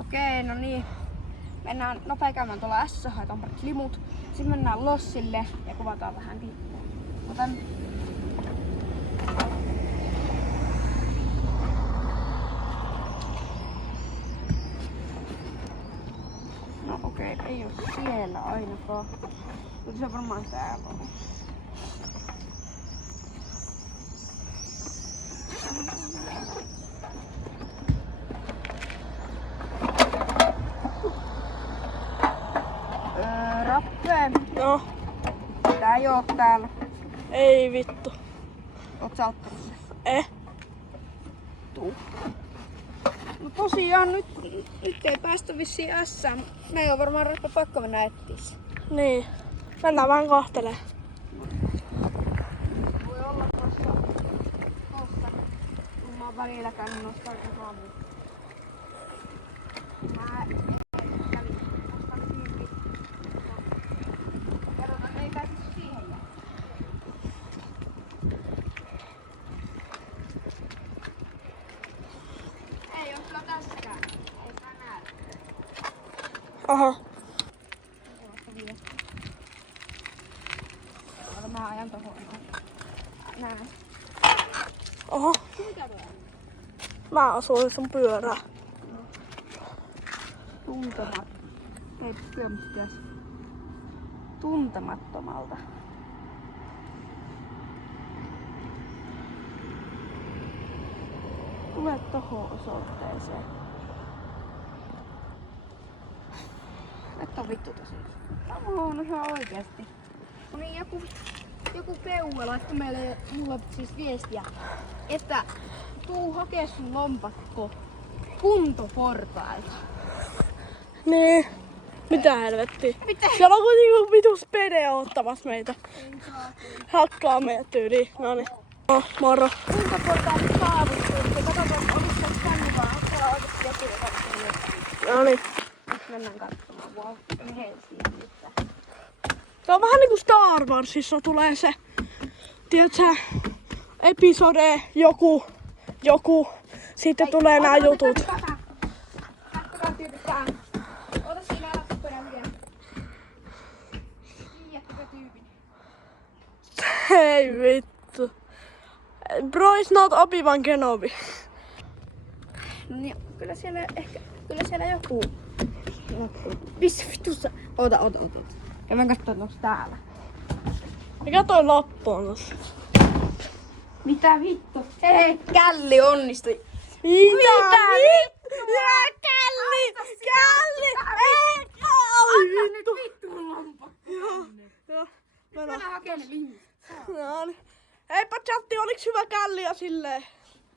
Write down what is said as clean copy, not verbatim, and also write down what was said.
Okei, no niin. Mennään nopea käymään tuolla S, haetaan parit limut. Sitten mennään lossille ja kuvataan vähän klippiä. Otan. No okei, ei oo siellä ainakaan. Mutta se on varmaan täällä. Rappe. No, Tää ei oo täällä. ei vittu. Oot sä ottanut sen? Tuu. No tosiaan nyt ei päästä vissiin S:ään. Meidän on varmaan Rappe pakko mennä etsiä. Niin. Mennään vähän kahtelee. Voi olla tossa. Kun mä oon välillä käynyt nostaa aamuun. Mä kävin ostan kymppi. Katsotaan, ei pääsisi siihen jää. Ei oo kyllä tässäkään. Ei mä näe. Aha. Mä ajan tohon. Näin. Oho. Mitä tulee? Mä asuin sun pyörää. Tuntemattomalta. Tule tohon osoitteeseen. Nyt on vittu tosi. Tämä on ihan oikeesti. No niin, joku peue laittoi mulle siis viestiä, että tuu hakee sun lompakko kuntoportailta. Niin. Mitä helvettiä? Mitä? Siellä on kuitenkin vitus pede ottamassa meitä. Ei saa. Hakkaa meidät tyyliin. Noniin. No, moro. Kuntoportailta saavuttu. Katsotaan, olis se kännivaa. Siellä on oikeesti joku, joka on. Noniin. Nyt mennään katsomaan. Wow, Helsingissä. Se on vähän niinku Star Warsissa tulee se, tiedätkö, episode, joku, sitten tulee nää jutut. Katsokaa tyypit tää. Ota siinä alasperän vielä. Tiedättekö tyypin? Hei vittu. Bro is not Obi-Wan Kenobi. No niin, kyllä siellä joku. Missä vitussa? Ota. Käydään katsomaan, onks täällä. Mä katsoin loppuun tossa. Mitä vittu? Hei, källi onnistui. Mitä vittu? Jää källi! Källi! Ei! Ai vittu! Vittu lompakko. Joo. Mennään hakemaan ne limit. No niin. Heippa chatti, oliks hyvä källi ja silleen?